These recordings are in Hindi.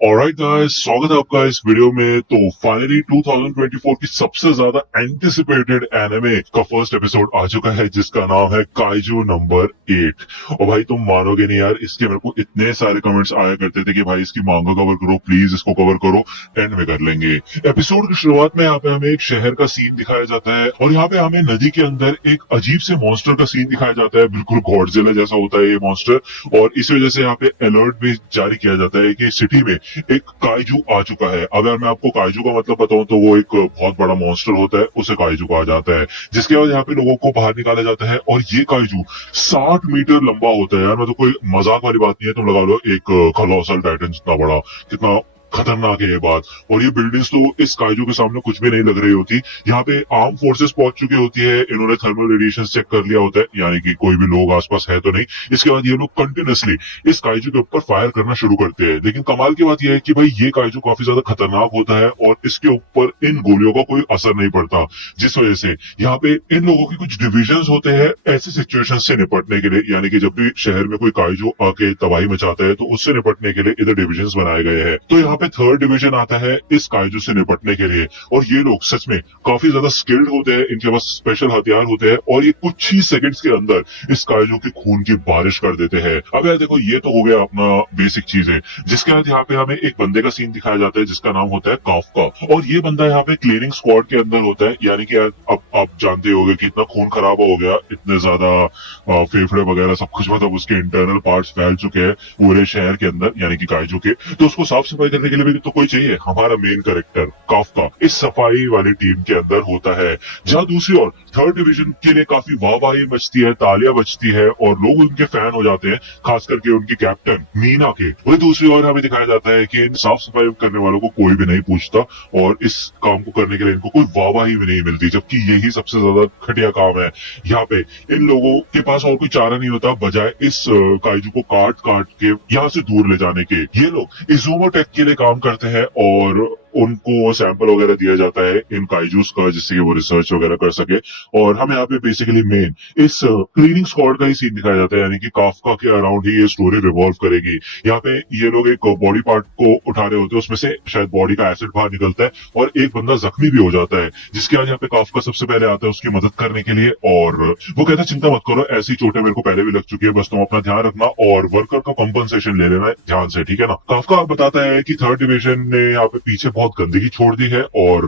ऑलराइट गाइस, स्वागत है आपका इस वीडियो में। तो फाइनली 2024 की सबसे ज्यादा एंटिसिपेटेड एनिमे का फर्स्ट एपिसोड आ चुका है, जिसका नाम है काइजू नंबर 8। और भाई तुम मानोगे नहीं यार, इसके मेरे को इतने सारे कमेंट्स आया करते थे कि भाई इसकी मांगा कवर करो, प्लीज इसको कवर करो, एंड में कर लेंगे। एपिसोड की शुरुआत में यहाँ पे हमें एक शहर का सीन दिखाया जाता है और यहाँ पे हमें नदी के अंदर एक अजीब से मॉन्स्टर का सीन दिखाया जाता है। बिल्कुल गॉडजिला जैसा होता है ये मॉन्स्टर, और इस वजह से यहाँ पे अलर्ट भी जारी किया जाता है कि सिटी में एक काइजू आ चुका है। अगर मैं आपको काइजू का मतलब बताऊं तो वो एक बहुत बड़ा मॉन्स्टर होता है, उसे काइजू कहा जाता है। जिसके बाद यहाँ पे लोगों को बाहर निकाला जाता है और ये काइजू 60 मीटर लंबा होता है। यार मतलब कोई मजाक वाली बात नहीं है, तुम लगा लो एक कोलोसल टाइटन जितना बड़ा। कितना खतरनाक है ये बात। और ये बिल्डिंग्स तो इस काइजू के सामने कुछ भी नहीं लग रही होती। यहाँ पे आर्म फोर्सेस पहुंच चुकी होती है, इन्होंने थर्मल रेडिएशन चेक कर लिया होता है, यानी कि कोई भी लोग आसपास है तो नहीं। इसके बाद ये लोग कंटिन्यूसली इस काइजू के ऊपर फायर करना शुरू करते हैं। लेकिन कमाल की बात यह है कि भाई ये काइजू काफी ज्यादा खतरनाक होता है और इसके ऊपर इन गोलियों का कोई असर नहीं पड़ता। जिस वजह से यहाँ पे इन लोगों के कुछ डिविजन होते हैं ऐसी सिचुएशन से निपटने के लिए, यानी कि जब भी शहर में कोई काइजू आके तबाही मचाता है तो उससे निपटने के लिए इधर डिविजन बनाए गए हैं। तो यहाँ पे थर्ड डिवीजन आता है इस काइजू से निपटने के लिए। और ये लोग सच में काफी ज्यादा स्किल्ड होते हैं, इनके पास स्पेशल हथियार होते हैं और ये कुछ ही सेकंड्स के अंदर इस काइजू के खून की बारिश कर देते हैं। अब यार देखो, ये तो हो गया अपना बेसिक चीजें। जिसके बाद यहाँ पे हमें एक बंदे का सीन दिखाया जाता है जिसका नाम होता है काफ्का। और ये बंदा यहाँ पे क्लीनिंग स्क्वाड के अंदर होता है, यानी कि यार अब आप जानते होंगे कि इतना खून खराब हो गया, इतने ज्यादा फेफड़े वगैरह सब कुछ, मतलब उसके इंटरनल पार्ट्स फैल चुके हैं पूरे शहर के अंदर, यानी कि काइजू के। तो उसको साफ सफाई करने के लिए भी तो कोई चाहिए। हमारा मेन कैरेक्टर काफ्का इस सफाई वाली टीम के अंदर होता है। जहां दूसरी ओर थर्ड डिवीजन के लिए काफी वाहवाही मचती है, तालियां बजती है और लोग उनके फैन हो जाते हैं, खास करके उनकी कैप्टन मीना के। वही दूसरी ओर हमें दिखाया जाता है कि इन साफ सफाई करने वालों को कोई भी नहीं पूछता और इस काम को करने के लिए इनको कोई वाहवाही भी नहीं मिलती, जबकि यही सबसे ज्यादा घटिया काम है। यहाँ पे इन लोगों के पास और कोई चारा नहीं होता बजाय इस काइजू को काट काट के यहाँ से दूर ले जाने के। ये लोग इजोमोटेक के लिए काम करते हैं और उनको सैंपल वगैरह दिया जाता है इन काइजूस का, जिससे कि वो रिसर्च वगैरह कर सके। और हमें यहाँ पे बेसिकली मेन इस क्लीनिंग स्क्वाड का ही सीन दिखाया जाता है, यानी कि काफ्का के अराउंड ही ये स्टोरी रिवॉल्व करेगी। यहाँ पे ये लोग एक बॉडी पार्ट को उठा रहे होते हैं, उसमें से शायद बॉडी का एसिड बाहर निकलता है और एक बंदा जख्मी भी हो जाता है, जिसके बाद यहाँ पे काफ्का सबसे पहले आता है उसकी मदद करने के लिए। और वो कहता है चिंता मत करो, ऐसी चोटें मेरे को पहले भी लग चुकी है, बस तुम अपना ध्यान रखना और वर्कर का कंपनसेशन ले लेना ध्यान से, ठीक है ना। काफ्का बताता है कि थर्ड डिवीजन ने यहाँ पे पीछे बहुत गंदगी छोड़ दी है और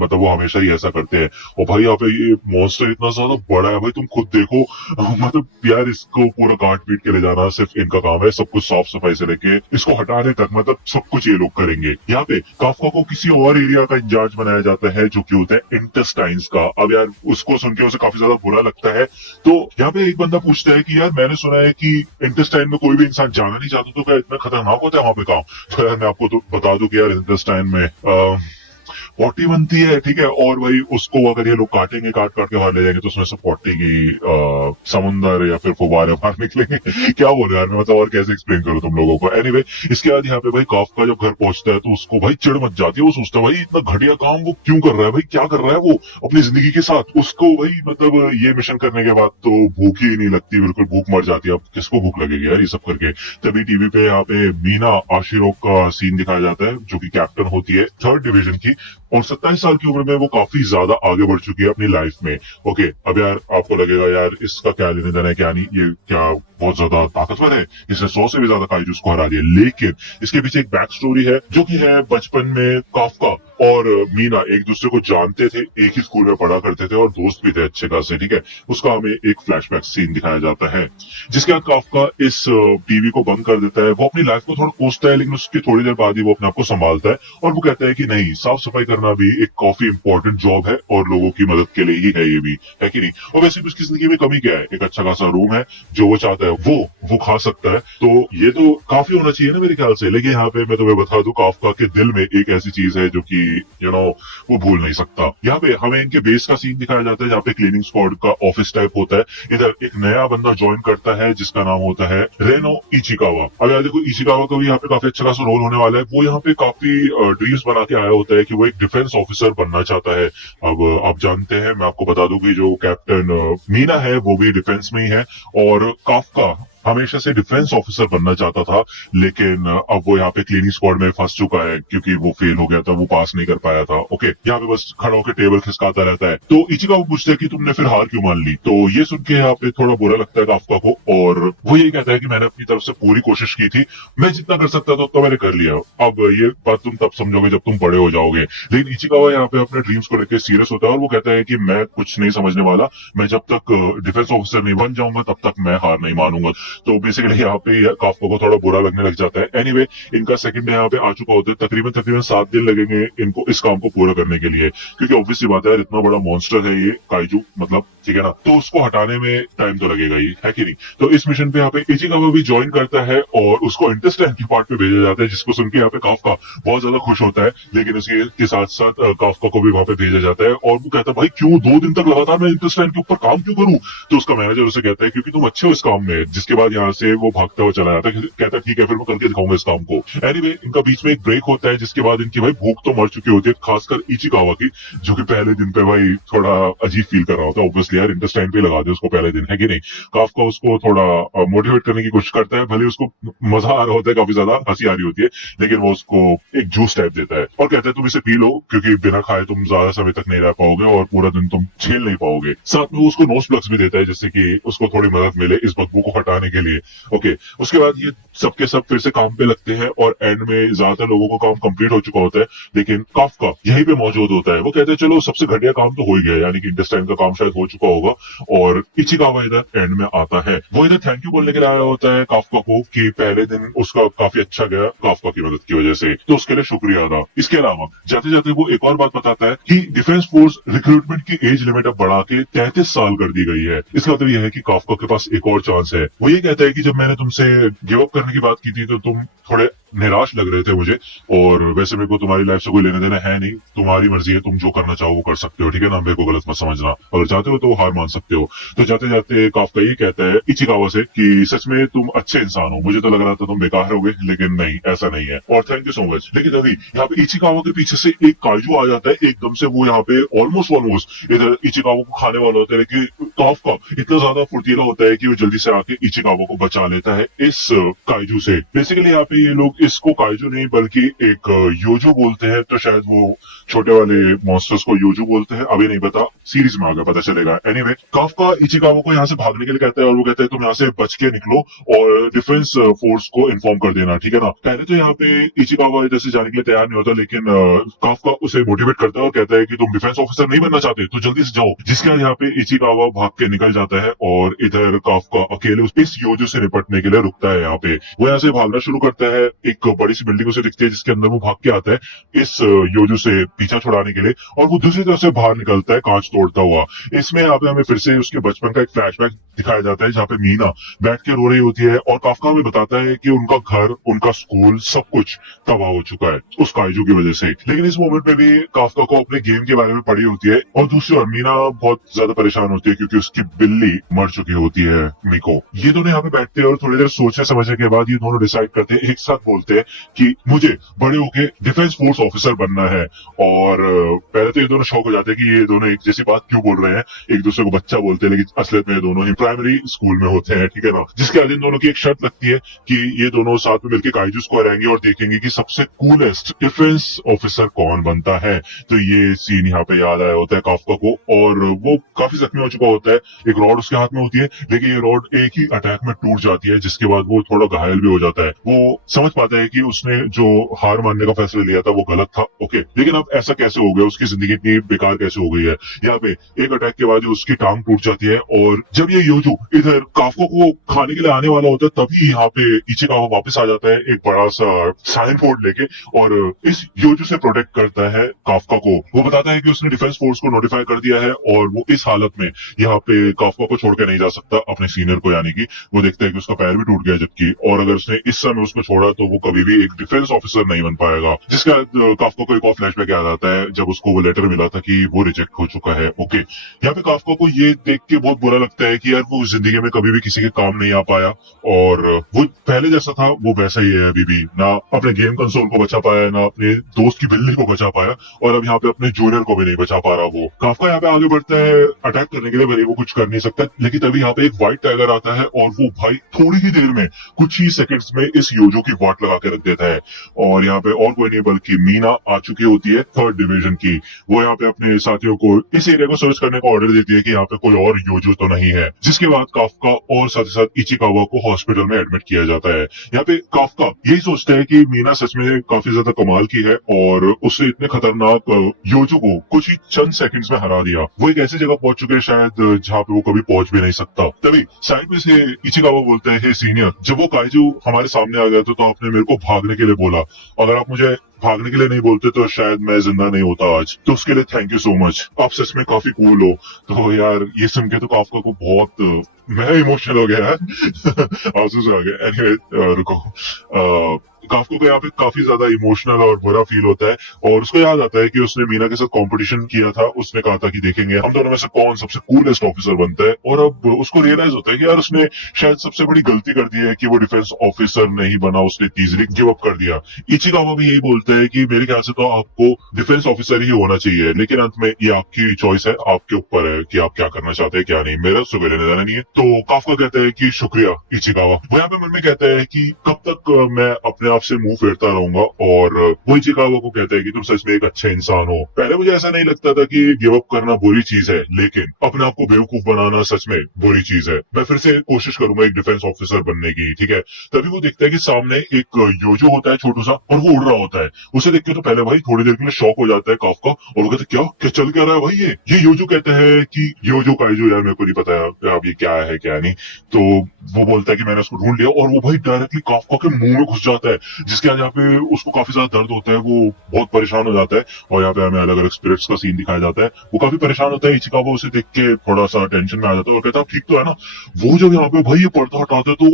मतलब वो हमेशा ही ऐसा करते हैं। और भाई यहाँ पे ये मॉन्स्टर इतना ज्यादा बड़ा है, भाई तुम खुद देखो। मतलब यार इसको पूरा काट पीट के ले जाना सिर्फ इनका काम है, सब कुछ साफ सफाई से लेके इसको हटाने तक, मतलब सब कुछ ये लोग करेंगे। यहाँ पे काफ्का को किसी और एरिया का इंचार्ज बनाया जाता है जो कि होता है इंटेस्टाइन्स का। अब यार उसको सुन के उसे काफी ज्यादा बुरा लगता है। तो यहाँ पे एक बंदा पूछता है कि यार मैंने सुना है कि इंटेस्टाइन में कोई भी इंसान जाना नहीं चाहता, तो क्या इतना खतरनाक होता है वहां पे काम? तो यार मैं आपको तो बता दूं कि यार इंटेस्टाइन में पॉटी बनती है, ठीक है। और भाई उसको अगर ये लोग काटेंगे, काट काट के बाहर ले जाएंगे तो उसमें से पॉटी की समुंदर या फिर फुवारे बाहर निकलेंगे। क्या बोल रहा है, मैं मतलब और कैसे एक्सप्लेन करूं तुम लोगों को। एनीवे, इसके बाद यहाँ पे भाई काफ्का जब घर पहुंचता है तो उसको भाई चिढ़ मच जाती है। वो सोचता है भाई इतना घटिया काम वो क्यों कर रहा है, भाई क्या कर रहा है वो अपनी जिंदगी के साथ। उसको भाई मतलब ये मिशन करने के बाद तो भूख ही नहीं लगती, बिल्कुल भूख मर जाती है। अब किसको भूख लगेगी यार ये सब करके। तभी टीवी पे यहाँ पे मीना आशिरो का सीन दिखाया जाता है, जो कि कैप्टन होती है थर्ड डिवीजन की, और 27 साल की उम्र में वो काफी ज्यादा आगे बढ़ चुकी है अपनी लाइफ में। ओके, अब यार आपको लगेगा यार इसका क्या लेने देना है, क्या नहीं, ये क्या बहुत ज्यादा ताकतवर है, इसने 100 से भी ज्यादा काइजूस को हरा दिया। लेकिन इसके पीछे एक बैक स्टोरी है, जो कि है बचपन में काफ्का और मीना एक दूसरे को जानते थे, एक ही स्कूल में पढ़ा करते थे और दोस्त भी थे अच्छे खासे, ठीक है। उसका हमें एक फ्लैशबैक सीन दिखाया जाता है, जिसके बाद काफ्का इस टीवी को बंद कर देता है। वो अपनी लाइफ को थोड़ा कोसता है, लेकिन उसकी थोड़ी देर बाद ही वो अपने आप को संभालता है और वो कहता है कि नहीं, साफ सफाई करना भी एक काफी इंपॉर्टेंट जॉब है और लोगों की मदद के लिए ही है, ये भी है कि नहीं। और वैसे भी उसकी जिंदगी में कमी क्या है, एक अच्छा खासा रूम है, जो वो चाहता है वो खा सकता है। तो ये तो काफी होना चाहिए ना मेरे ख्याल से। लेकिन यहाँ पे मैं तुम्हें बता दूं, काफ्का के दिल में एक ऐसी चीज है जो कि वो भूल नहीं सकता। यहाँ पे हमें इनके बेस का सीन दिखाया जाता है, जहाँ पे क्लीनिंग स्क्वाड का ऑफिस टाइप होता है। इधर एक नया बंदा ज्वाइन करता है जिसका नाम होता है रेनो इचिकावा। अब यार देखो, इचिकावा का भी यहाँ पे काफी अच्छा खासा रोल होने वाला है। वो यहाँ पे काफी ड्रीम्स बना के आया होता है कि वो एक डिफेंस ऑफिसर बनना चाहता है। अब आप जानते हैं, मैं आपको बता दूं कि जो कैप्टन मीना है वो भी डिफेंस में ही है और काफ्का हमेशा से डिफेंस ऑफिसर बनना चाहता था, लेकिन अब वो यहाँ पे क्लीनिंग स्क्वाड में फंस चुका है क्योंकि वो फेल हो गया था, वो पास नहीं कर पाया था। ओके, यहाँ पे बस खड़ा होकर टेबल खिसकाता रहता है। तो इचिकावा पूछता है कि तुमने फिर हार क्यों मान ली। तो ये सुन के यहाँ पे थोड़ा बुरा लगता है काफका को, और वो यही कहता है कि मैंने अपनी तरफ से पूरी कोशिश की थी, मैं जितना कर सकता था उतना मैंने कर लिया। अब ये बात तुम तब समझोगे जब तुम बड़े हो जाओगे। लेकिन इचिकावा यहाँ पे अपने ड्रीम्स को लेकर सीरियस होता है और वो कहता है कि मैं कुछ नहीं समझने वाला, मैं जब तक डिफेंस ऑफिसर नहीं बन जाऊंगा तब तक मैं हार नहीं मानूंगा। तो बेसिकली यहाँ पे काफका को थोड़ा बुरा लगने लग जाता है। एनीवे, इनका सेकंड डे यहाँ पे आ चुका होता है। तकरीबन तकरीबन 7 दिन लगेंगे इनको इस काम को पूरा करने के लिए, क्योंकि ऑब्वियसली बात है इतना बड़ा मॉन्स्टर है ये काइजू, मतलब ठीक है ना, तो उसको हटाने में टाइम तो लगेगा ही, है कि नहीं। तो इस मिशन पे यहाँ पे इचिकावा भी ज्वाइन करता है और उसको इंटेस्टाइन की पार्ट पे भेजा जाता है, जिसको सुन के यहाँ पे काफका बहुत ज्यादा खुश होता है। लेकिन उसके के साथ साथ काफका को भी वहां पे भेजा जाता है और वो कहता है भाई क्यों 2 दिन तक लगातार मैं इंटेस्टाइन के ऊपर काम क्यों करूं। तो उसका मैनेजर उसे कहता है क्योंकि तुम अच्छे हो इस काम में। जिसके बाद यहाँ से वो भागता हुआ चला जाता है, कहता है ठीक है फिर मैं करके दिखाऊंगा इस काम को। एनीवे, इनका बीच में एक ब्रेक होता है, जिसके बाद इनकी भाई भूख तो मर चुकी होती है, खासकर इचिकावा की, जो कि पहले दिन पे भाई थोड़ा अजीब फील कर रहा होता है। ऑब्वियसली यार इंटेस्टाइन पे लगा दे उसको पहले दिन, है कि नहीं। काफका उसको थोड़ा मोटिवेट करने की कोशिश करता है, भले उसको मजा आ रहा होता है, काफी ज्यादा हंसी आ रही होती है, लेकिन वो उसको एक जूस टाइप देता है और कहता है तुम इसे पी लो, क्योंकि बिना खाए तुम ज्यादा समय तक नहीं रह पाओगे और पूरा दिन तुम झेल नहीं पाओगे। साथ में वो उसको नोज प्लग्स भी देता है, जिससे कि उसको थोड़ी मदद मिले इस बदबू को हटाने के लिए। ओके, उसके बाद ये सबके सब फिर से काम पे लगते हैं और एंड में ज्यादातर लोगों को काम कंप्लीट हो चुका होता है, लेकिन काफका यहीं पे मौजूद होता है। वो कहते हैं चलो सबसे घटिया काम तो हो ही गया, यानी कि इंटेस्टाइन का काम शायद हो चुका होगा, और इचिकावा इधर एंड में आता है। वो इधर थैंक यू बोलने के लिए आया होता है काफका को कि पहले दिन उसका काफी अच्छा गया काफका की मदद की वजह से, तो उसके लिए शुक्रिया अदा। इसके अलावा जाते जाते वो एक और बात बताता है कि डिफेंस फोर्स रिक्रूटमेंट की एज लिमिट अब बढ़ा के 33 साल कर दी गई है। इसका मतलब यह है कि काफका के पास एक और चांस है। वो ये कहता है कि जब मैंने तुमसे गिव अप करने की बात की थी तो तुम थोड़े निराश लग रहे थे मुझे, और वैसे मेरे को तुम्हारी लाइफ से कोई लेने देना है नहीं, तुम्हारी मर्जी है, तुम जो करना चाहो वो कर सकते हो, ठीक है ना, मेरे को गलत मत समझना, अगर चाहते हो तो हार मान सकते हो। तो जाते जाते काफका ये कहता है इचिकावा से कि सच में तुम अच्छे इंसान हो, मुझे तो लग रहा था तुम बेकार होगे, लेकिन नहीं, ऐसा नहीं है, और थैंक यू सो मच। लेकिन अभी यहाँ पे इचिकावा के पीछे से एक काइजू आ जाता है एकदम से, वो यहाँ पे ऑलमोस्ट इधर इचिकावा को खाने वाला होता है, लेकिन काफका इतना ज्यादा फुर्तीला होता है कि वो जल्दी से आके इचिकावा को बचा लेता है इस काइजू से। बेसिकली यहाँ पे ये लोग इसको काइजू नहीं बल्कि एक योजो बोलते हैं, तो शायद वो छोटे वाले मॉन्स्टर्स को योजो बोलते हैं, अभी नहीं पता, सीरीज में आगे पता चलेगा। एनीवे, काफका इचिकावा को यहाँ से भागने के लिए कहता है और वो कहता है तुम यहाँ से बच के निकलो और डिफेंस फोर्स को इन्फॉर्म कर देना, ठीक है ना। पहले तो यहाँ पे इचिकावा इधर से जाने के लिए तैयार नहीं होता, लेकिन काफका उसे मोटिवेट करता है और कहता है कि तुम डिफेंस ऑफिसर नहीं बनना चाहते तो जल्दी से जाओ। जिसके बाद यहाँ पे इचिकावा भाग के निकल जाता है और इधर काफका अकेले इस योजो से निपटने के लिए रुकता है। यहाँ पे वो यहाँ से भागना शुरू करता है, एक बड़ी सी बिल्डिंग उसे दिखती है जिसके अंदर वो भाग के आता है इस योजो से पीछा छुड़ाने के लिए, और वो दूसरी तरफ से बाहर निकलता है कांच तोड़ता हुआ। इसमें यहाँ पे हमें फिर से उसके बचपन का एक फ्लैशबैक दिखाया जाता है, जहाँ पे मीना बैठ के रो रही होती है और काफका हमें बताता है कि उनका घर, उनका स्कूल, सब कुछ तबाह हो चुका है उस काइजू की वजह से। लेकिन इस मोमेंट में भी काफका को अपने गेम के बारे में पड़ी होती है, और दूसरी ओर मीना बहुत ज्यादा परेशान होती है क्योंकि उसकी बिल्ली मर चुकी होती है मिको। ये दोनों यहाँ पे बैठते हैं और थोड़ी देर सोचने समझने के बाद ये दोनों डिसाइड करते हैं, एक साथ बोलते हैं कि मुझे बड़े होके डिफेंस फोर्स ऑफिसर बनना है। और पहले तो ये दोनों शौक हो जाते हैं कि ये दोनों एक जैसी बात क्यों बोल रहे हैं, एक दूसरे को बच्चा बोलते हैं, लेकिन असलियत में ये दोनों ही प्राइमरी स्कूल में होते हैं, ठीक है ना। जिसके बाद इन दोनों की एक शर्त लगती है कि ये दोनों साथ में मिलकर काइजूस को हराएंगे और देखेंगे कि सबसे कूलेस्ट डिफेंस ऑफिसर कौन बनता है। तो ये सीन यहाँ पे याद आया होता है काफका को, और वो काफी जख्मी हो चुका होता है, एक रॉड उसके हाथ में होती है, लेकिन ये रॉड एक ही अटैक में टूट जाती है, जिसके बाद वो थोड़ा घायल भी हो जाता है। वो समझ पाता है कि उसने जो हार मानने का फैसला लिया था वो गलत था, ओके, लेकिन अब ऐसा कैसे हो गया, उसकी जिंदगी इतनी बेकार कैसे हो गई है। यहाँ पे एक अटैक के बाद उसकी टांग टूट जाती है, और जब ये योजो इधर काफका को खाने के लिए आने वाला होता है तभी यहाँ पे इचिकावा वापस आ जाता है एक बड़ा सा साइन बोर्ड लेके, और इस योजो से प्रोटेक्ट करता है काफका को। वो बताता है कि उसने डिफेंस फोर्स को नोटिफाई कर दिया है और वो इस हालत में यहाँ पे काफका को छोड़ के नहीं जा सकता अपने सीनियर को, यानी कि वो देखता है कि उसका पैर भी टूट गया जबकि, और अगर उसने इस समय उसको छोड़ा तो वो कभी भी एक डिफेंस ऑफिसर नहीं बन पाएगा। जिसके बाद काफका को एक और फ्लैशबैक याद आता है जब उसको वो लेटर मिला था कि वो रिजेक्ट हो चुका है। ओके, यहाँ पे काफका को ये देख के बहुत बुरा लगता है कि यार वो जिंदगी में कभी भी किसी के काम नहीं आ पाया, और वो पहले जैसा था वो वैसा ही है अभी भी। ना अपने गेम कंसोल को बचा पाया, ना अपने दोस्त की बिल्ली को बचा पाया, और अब यहाँ पे अपने जूनियर को भी नहीं बचा पा रहा वो। काफका यहाँ पे आगे बढ़ता है अटैक करने के लिए, भले वो कुछ कर नहीं सकता, लेकिन तभी यहाँ पे एक व्हाइट टाइगर आता है और वो भाई थोड़ी ही देर में, कुछ ही सेकंड्स में इस योजो की वाट लगा के रख देता है। और यहाँ पे और कोई नहीं बल्कि मीना आ चुकी होती है 3rd डिवीजन की। वो यहाँ पे अपने साथियों को इस एरिया को सर्च करने का ऑर्डर देती है कि यहाँ पे कोई और योजो तो नहीं है। जिसके बाद काफका और साथ ही साथ इचिकावा को हॉस्पिटल में एडमिट किया जाता है। यहाँ पे काफका यही सोचता है कि मीना सच में काफी ज्यादा कमाल की है और उससे इतने खतरनाक योजो को कुछ ही चंद सेकंड्स में हरा दिया। वो एक ऐसी जगह पहुंच चुके हैं शायद जहाँ पे वो कभी पहुंच भी नहीं सकता। तभी साइड में से इचिकावा बोलता है, हे सीनियर, जब वो काइजू हमारे सामने आ गया तो आपने मेरे को भागने के लिए बोला। अगर आप मुझे भागने के लिए नहीं बोलते तो शायद मैं जिंदा नहीं होता आज। तो उसके लिए थैंक यू सो मच, आप सच में काफी कूल हो। तो यार ये सुन के तो काफका को बहुत मैं इमोशनल हो गया आंसू से आ गया। एनीवे रुको, काफका को यहाँ पे काफी ज्यादा इमोशनल और बुरा फील होता है, और उसको याद आता है कि उसने मीना के साथ कंपटीशन किया था। उसने कहा था कि देखेंगे हम दोनों में से कौन सबसे कूलेस्ट ऑफिसर बनता है, और अब उसको रियलाइज होता है कि यार उसने शायद सबसे बड़ी गलती कर दी है कि वो डिफेंस ऑफिसर नहीं बना, उसने तीसरी गिव अप कर दिया। इचिकावा भी यही बोलता है कि मेरे ख्याल से तो आपको डिफेंस ऑफिसर ही होना चाहिए, लेकिन अंत में ये आपकी चॉइस है, आपके ऊपर है कि आप क्या करना चाहते हैं क्या नहीं, मेरा उससे कोई लेना देना नहीं है। तो काफका कहता है कि शुक्रिया इचिकावा। वो यहाँ पे मन में कहता है कि कब तक मैं अपने आप से मुंह फेरता रहूंगा, और वो इचिकावा को कहता है कि तुम सच में एक अच्छा इंसान हो। पहले मुझे ऐसा नहीं लगता था कि गिव अप करना बुरी चीज है, लेकिन अपने आप को बेवकूफ बनाना सच में बुरी चीज है। मैं फिर से कोशिश करूंगा एक डिफेंस ऑफिसर बनने की, ठीक है। तभी वो देखता है कि सामने एक योजो होता है छोटू सा, और वो उड़ रहा होता है। उसे देख के तो पहले भाई थोड़ी देर के लिए शॉक हो जाता है काफका, और वो कहते क्या क्या चल क्या रहा है भाई ये योजो कहते हैं कि योजो काइजो, यार मेरे को नहीं पता अब ये क्या है क्या नहीं। तो वो बोलता है कि मैंने उसको ढूंढ लिया, और वो भाई डायरेक्टली काफका के मुंह में घुस जाता है, जिसके बाद यहाँ पे उसको काफी ज्यादा दर्द होता है, वो बहुत परेशान हो जाता है। और यहाँ पे हमें अलग अलग स्पिरिट्स का सीन दिखाया जाता है। वो काफी परेशान होता है, इचिकावा उसे देख के थोड़ा सा टेंशन में आ जाता है और कहता है ठीक तो है ना। वो जब यहाँ पे भाई ये पर्दा हटाते तो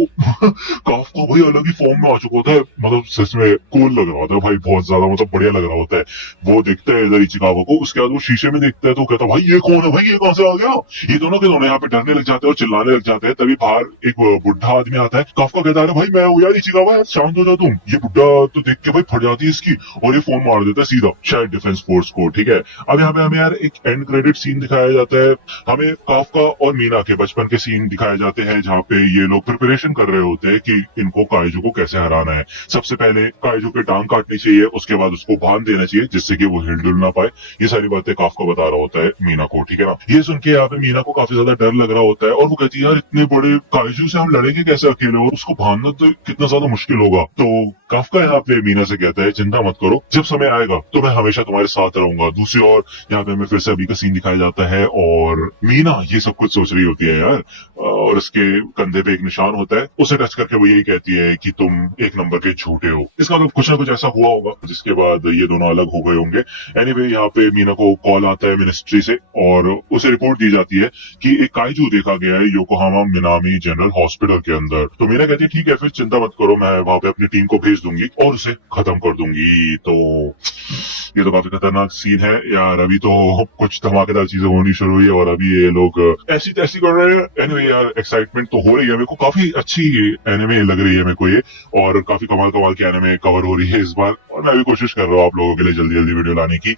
काफका भाई अलग ही फॉर्म में आ चुका होता है, मतलब सच में कूल लग रहा होता है भाई, बहुत ज्यादा मतलब बढ़िया लग रहा होता है। वो देखता है इधर इचिकावा को, उसके बाद वो शीशे में देखता है तो कहता है भाई ये कौन है भाई, ये कहां से आ गया। ये दोनों के दोनों यहाँ पे डरने लग जाते हैं और चिल्लाने लग जाते हैं। तभी बाहर एक बुढ़ा आदमी आता है। काफका कहता है भाई मैं हूँ यार इचिकावा, यार शांत हो जाओ तुम। ये बुढ़ा तो देख के भाई फट जाती है इसकी, और ये फोन मार देता है सीधा शायद डिफेंस फोर्स को, ठीक है। अब यहाँ पे हमें यार एक एंड क्रेडिट सीन दिखाया जाता है। हमें काफका और मीना के बचपन के सीन दिखाए जाते हैं, जहाँ पे ये लोग प्रिपरेशन कर रहे होते हैं कि इनको काइजू को कैसे हराना है। सबसे पहले काइजू के टांग काटनी चाहिए, उसके बाद उसको बांध देना चाहिए जिससे कि वो हिलडुल ना पाए। ये सारी बातें काफका बता रहा होता है मीना को, ठीक है ना। ये सुन के यहाँ पे मीना को काफी ज्यादा डर लग रहा होता है, और वो कहती है यार इतने बड़े काइजू से हम लड़ेंगे कैसे अकेले, और उसको बांधना तो कितना ज्यादा मुश्किल होगा। तो काफका यहाँ पे मीना से कहता है चिंता मत करो, जब समय आएगा तो मैं हमेशा तुम्हारे साथ रहूंगा। दूसरी ओर यहाँ पे हमें फिर से अभी का सीन दिखाया जाता है, और मीना ये सब कुछ सोच रही होती है यार, और उसके कंधे पे एक निशान होता है। उसे टच करके वो यही कहती है कि तुम एक नंबर के झूठे हो। इसका मतलब कुछ ना कुछ ऐसा हुआ होगा जिसके बाद ये दोनों अलग हो गए होंगे। एनीवे यहाँ पे मीना को कॉल आता है मिनिस्ट्री से, और उसे रिपोर्ट दी जाती है कि एक काइजू देखा गया है योकोहामा मिनामी जनरल हॉस्पिटल के अंदर। तो मीना कहती है ठीक है फिर चिंता मत करो, मैं वहां पे अपनी टीम को भेज दूंगी और उसे खत्म कर दूंगी। तो ये तो काफी खतरनाक सीन है यार। अभी तो कुछ धमाकेदार चीजें होनी शुरू हुई है, और अभी ये लोग ऐसी तैसी कर रहे हैं। एनीवे यार एक्साइटमेंट तो हो रही है, मेरे को काफी अच्छी एनिमे लग रही है मेरे को ये, और काफी कमाल कमाल की एनिमे कवर हो रही है इस बार, और मैं भी कोशिश कर रहा हूँ आप लोगों के लिए जल्दी जल्दी वीडियो लाने की।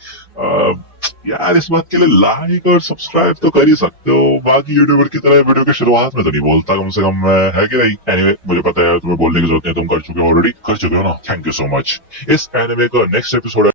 यार इस बात के लिए लाइक और सब्सक्राइब तो कर ही सकते हो, बाकी यूट्यूबर की तरह वीडियो के शुरुआत में तो नहीं बोलता कम से कम, है कि नहीं। एनीवे मुझे पता है तुम्हें बोलने की जरूरत नहीं, तुम कर चुके हो ऑलरेडी, कर चुके हो ना, थैंक यू सो मच। इस एनिमे का नेक्स्ट एपिसोड